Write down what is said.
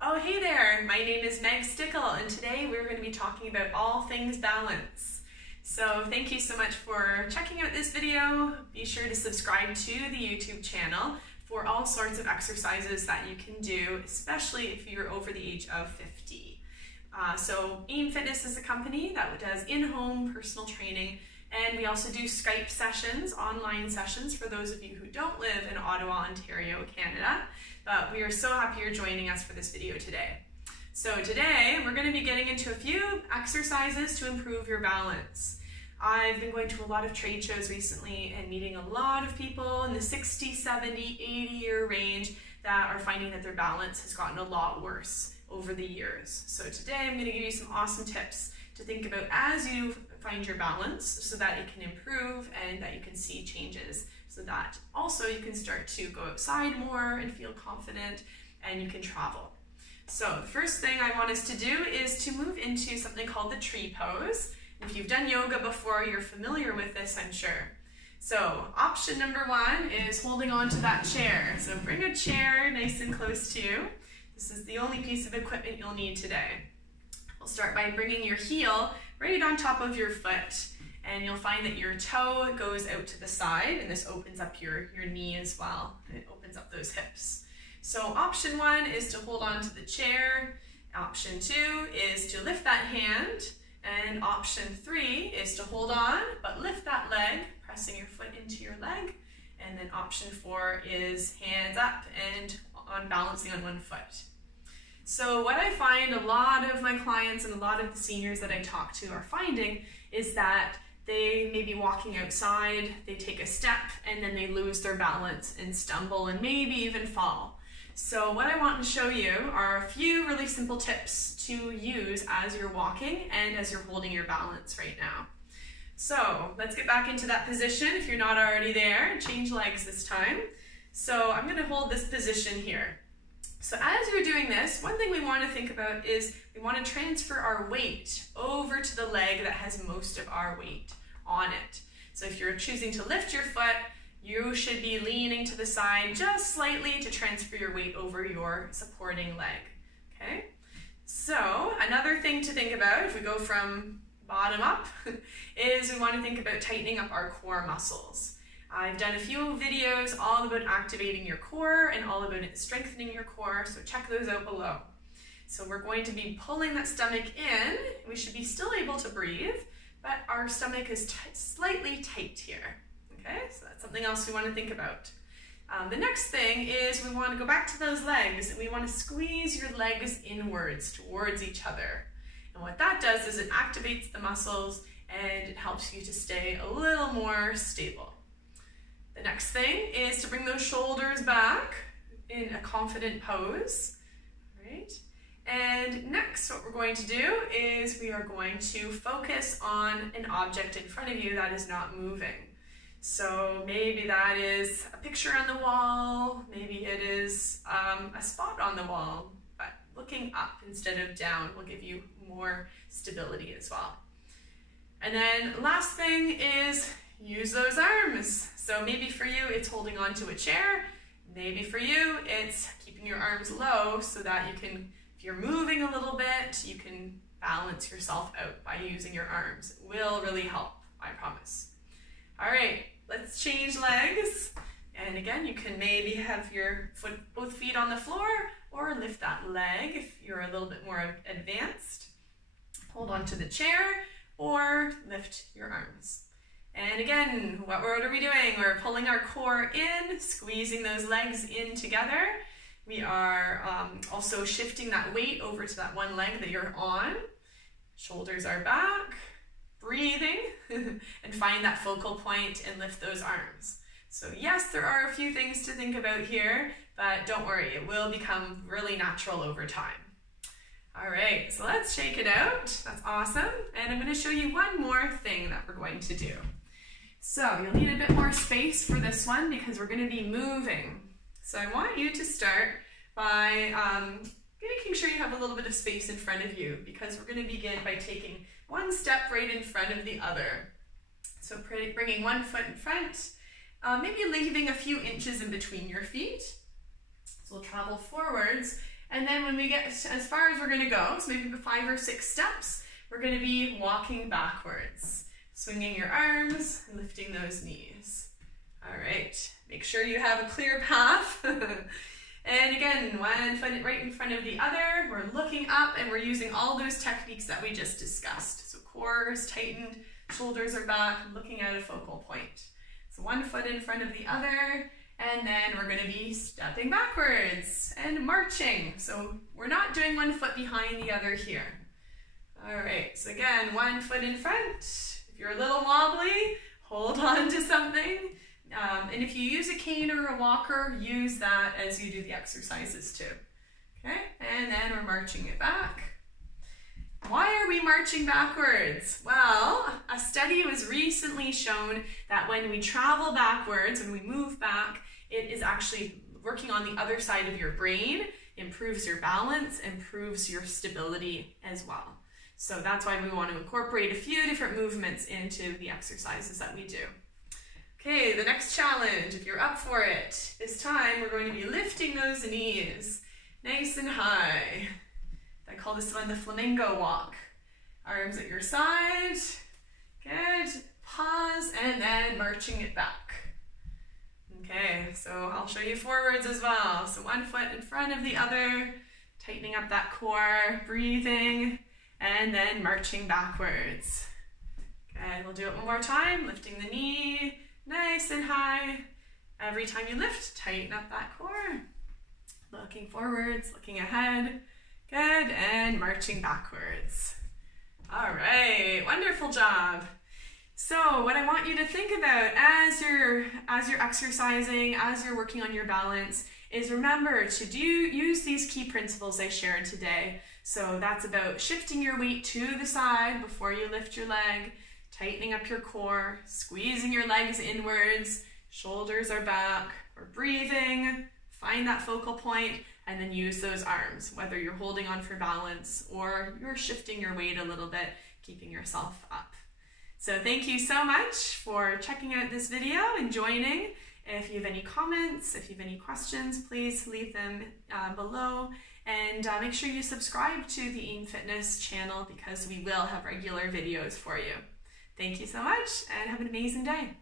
Oh, hey there, my name is Meg Stickl, and today we're going to be talking about all things balance. So thank you so much for checking out this video. Be sure to subscribe to the YouTube channel for all sorts of exercises that you can do, especially if you're over the age of 50. So AIM Fitness is a company that does in-home personal training, and we also do Skype sessions, online sessions, for those of you who don't live in Ottawa, Ontario, Canada. But we are so happy you're joining us for this video today. So today, we're going to be getting into a few exercises to improve your balance. I've been going to a lot of trade shows recently and meeting a lot of people in the 60, 70, 80-year range that are finding that their balance has gotten a lot worse over the years. So today, I'm going to give you some awesome tips to think about as you find your balance so that it can improve and that you can see changes, so that also you can start to go outside more and feel confident and you can travel. So the first thing I want us to do is to move into something called the tree pose. If you've done yoga before, you're familiar with this, I'm sure. So option number one is holding on to that chair. So bring a chair nice and close to you. This is the only piece of equipment you'll need today. We'll start by bringing your heel right on top of your foot, and you'll find that your toe goes out to the side, and this opens up your knee as well. It opens up those hips. So option one is to hold on to the chair. Option two is to lift that hand. And option three is to hold on, but lift that leg, pressing your foot into your leg. And then option four is hands up and on balancing on one foot. So what I find a lot of my clients and a lot of the seniors that I talk to are finding is that they may be walking outside, they take a step, and then they lose their balance and stumble and maybe even fall. So what I want to show you are a few really simple tips to use as you're walking and as you're holding your balance right now. So let's get back into that position if you're not already there. Change legs this time. So I'm going to hold this position here. So as you're doing this, one thing we want to think about is we want to transfer our weight over to the leg that has most of our weight on it. So if you're choosing to lift your foot, you should be leaning to the side just slightly to transfer your weight over your supporting leg. Okay? So another thing to think about, if we go from bottom up, is we want to think about tightening up our core muscles. I've done a few videos all about activating your core and all about strengthening your core, so check those out below. So we're going to be pulling that stomach in. We should be still able to breathe, but our stomach is slightly tight here. Okay, so that's something else we want to think about. The next thing is we want to go back to those legs, and we want to squeeze your legs inwards towards each other. And what that does is it activates the muscles and it helps you to stay a little more stable. The next thing is to bring those shoulders back in a confident pose, right? And next, what we're going to do is we are going to focus on an object in front of you that is not moving. So maybe that is a picture on the wall, maybe it is a spot on the wall, but looking up instead of down will give you more stability as well. And then last thing is use those arms. So maybe for you, it's holding on to a chair. Maybe for you, it's keeping your arms low so that you can, if you're moving a little bit, you can balance yourself out by using your arms. It will really help, I promise. All right, let's change legs. And again, you can maybe have your both feet on the floor or lift that leg if you're a little bit more advanced. Hold on to the chair or lift your arms. And again, what are we doing? We're pulling our core in, squeezing those legs in together. We are also shifting that weight over to that one leg that you're on. Shoulders are back, breathing, and find that focal point and lift those arms. So yes, there are a few things to think about here, but don't worry, it will become really natural over time. All right, so let's shake it out. That's awesome. And I'm going to show you one more thing that we're going to do. So you'll need a bit more space for this one because we're going to be moving. So I want you to start by making sure you have a little bit of space in front of you, because we're going to begin by taking one step right in front of the other. So bringing one foot in front, maybe leaving a few inches in between your feet. So we'll travel forwards And then when we get as far as we're going to go, so maybe 5 or 6 steps, we're going to be walking backwards, swinging your arms and lifting those knees. All right, make sure you have a clear path. And again, one foot right in front of the other, we're looking up and we're using all those techniques that we just discussed. So core is tightened, shoulders are back, looking at a focal point. So one foot in front of the other, and then we're going to be stepping backwards and marching. So we're not doing one foot behind the other here. All right, so again, one foot in front. If you're a little wobbly, hold on to something. And if you use a cane or a walker, use that as you do the exercises too. Okay, and then we're marching it back. Why are we marching backwards? Well, a study was recently shown that when we travel backwards, when we move back, it is actually working on the other side of your brain, improves your balance, improves your stability as well. So that's why we want to incorporate a few different movements into the exercises that we do. Okay, the next challenge, if you're up for it, this time we're going to be lifting those knees nice and high. I call this one the Flamingo walk. Arms at your side, good, pause, and then marching it back. Okay, so I'll show you forwards as well. So one foot in front of the other, tightening up that core, breathing, and then marching backwards. Okay, we'll do it one more time, lifting the knee, nice and high. Every time you lift, tighten up that core. Looking forwards, looking ahead. Good, and marching backwards. All right, wonderful job. So what I want you to think about as you're exercising, as you're working on your balance, is remember to use these key principles I shared today. So that's about shifting your weight to the side before you lift your leg, tightening up your core, squeezing your legs inwards, shoulders are back, we're breathing, find that focal point, and then use those arms, whether you're holding on for balance or you're shifting your weight a little bit, keeping yourself up. So thank you so much for checking out this video and joining. If you have any comments, if you have any questions, please leave them below. And make sure you subscribe to the AIM Fitness channel because we will have regular videos for you. Thank you so much and have an amazing day.